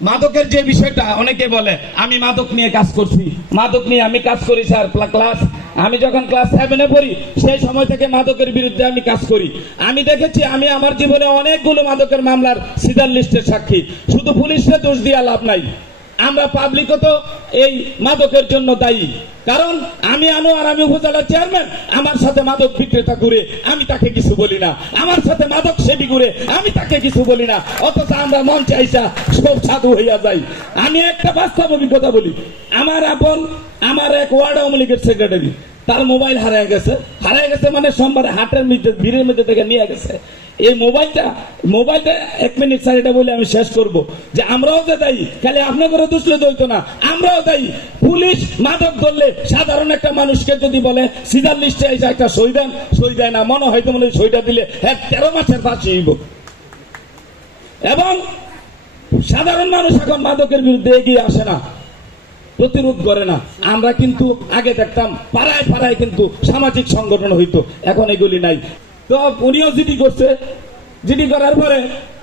মাদকের যে বিষয়টা অনেকে বলে আমি মাদক নিয়ে কাজ করছি, মাদক নিয়ে আমি কাজ করি স্যার। ক্লাস আমি যখন ক্লাস 7-এ পড়ি সেই সময় থেকে মাদকের বিরুদ্ধে আমি কাজ করি। আমি দেখেছি, আমি আমার জীবনে অনেকগুলো মাদকের মামলার সিজার লিস্টের সাক্ষী। শুধু পুলিশকে দোষ দিয়ে লাভ নাই, আমরা পাবলিকও তো এই মাদকের জন্য দায়ী। কারণ আমি আনোয়ার, আমি উপজেলার চেয়ারম্যান, আমার সাথে মাদক বিক্রেতা ঘুরে আমি তাকে কিছু বলি না, আমার সাথে মাদক সেবী ঘুরে আমি তাকে কিছু বলি না, অথচ আমরা মন চাইছা সব সাধু হইয়া যাই। আমি একটা বাস্তব অভিজ্ঞতা বলি। আমার এক ওয়ার্ড আওয়ামী লীগের সেক্রেটারি, তার মোবাইল হারিয়ে গেছে মানে সোমবারে হাটের মধ্যে ভিড়ের মধ্যে থেকে নিয়ে গেছে। এই মোবাইলটা 1 মিনিট স্যার এটা বলে আমি শেষ করব যে আমরাও যে দায়ী, খালি আপনার করে দুষলে দইতো না, আমরাও দায়ী। পুলিশ মাদক ধরলে সাধারণ একটা মানুষকে যদি বলে সিজার লিস্টে এসে একটা সই দেন, সই দেয় না, মনে হয়তো মনে সইটা দিলে 13 মাসের ফাঁসি হইব। এবং সাধারণ মানুষ এখন মাদকের বিরুদ্ধে এগিয়ে আসে না, প্রতিরোধ করে না। আমরা কিন্তু আগে দেখতাম পাড়ায় পাড়ায় কিন্তু সামাজিক সংগঠন হইতো, এখন এগুলি নাই। তো উনিও জিডি করছে, জিডি করার পরে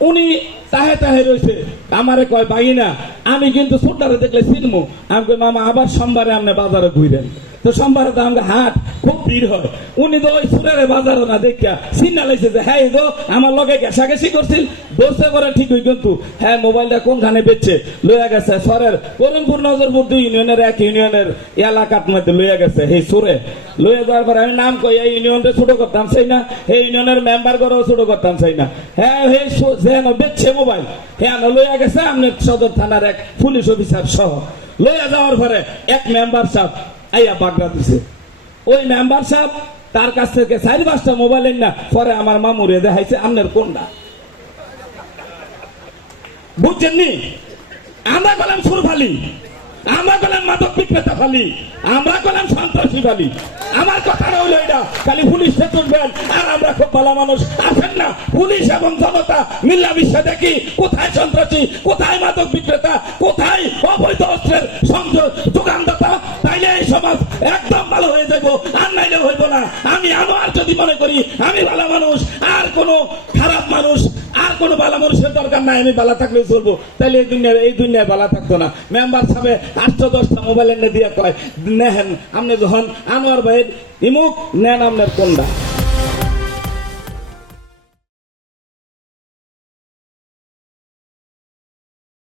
উনি তাহে রয়েছে। আমারে কয় বাগিনা, আমি কিন্তু ছোট্টারে দেখলে চিনবো। আমি কই মামা আবার সোমবারে আপনি বাজারে ঘুরেন। তো সোমবারে তো আমাকে হাট খুব ভিড় হয়। উনি তো ওই সুরের বাজারে না দেখা চিন্তা লাগছে যে হ্যাঁ তো আমার লগে ঘেঁষাঘেঁষি করছিল, দোষে করে ঠিকই কিন্তু হ্যাঁ মোবাইলটা কোনখানে বেচছে লইয়া গেছে সরের করিমপুর নজরপুর 2 ইউনিয়নের এক ইউনিয়নের এলাকার মধ্যে লইয়া গেছে। এই সুরে লইয়া যাওয়ার পরে আমি নাম কই এই ইউনিয়নটা ছোট করতাম চাই না, এই ইউনিয়নের মেম্বার করেও ছোট করতাম চাই না। হ্যাঁ যেন বেচছে মোবাইল হ্যাঁ লইয়া গেছে আপনার সদর থানার এক পুলিশ অফিসার সহ। লইয়া যাওয়ার পরে এক মেম্বার সাহেব আইয়া বাগড়া দিছে। ওই মেম্বার সাহেব তার কাছ থেকে 4-5টা মোবাইল না পরে আমার মামুরে দেখাইছে আপনার কোনটা। বুঝছেন নি? আমরা বললাম সুর ফালি, আমরা বললাম মাদক বিক্রেতা ফালি, আমরা বললাম সন্ত্রাসী ফালি। আমার কথা হইল এটা, খালি পুলিশে তুলবেন আর আমরা খুব ভালো মানুষ আছেন না। পুলিশ এবং জনতা মিল্লা বিশ্বে দেখি কোথায় সন্ত্রাসী, কোথায় মাদক বিক্রেতা, কোথায় অবৈধ অস্ত্রের সংযোগ যোগানদাতা। তাইলে এই সমাজ একদম ভালো হয়ে যাবো, আর নাইলে হইব না। আমি আনোয়ার যদি মনে করি আমি ভালো মানুষ, আর কোনো খারাপ মানুষ আর কোনো ভালো মানুষের দরকার নাই, আমি ভালো থাকলে চলবো, তাইলে এই দুনিয়ায় ভালো থাকতো না। মেম্বার সাহেব 8-10টা মোবাইল এনে দিয়ে কয় নেন আপনি যখন আনোয়ার ভাইয়ের ইমুক নেন আপনার কোনটা।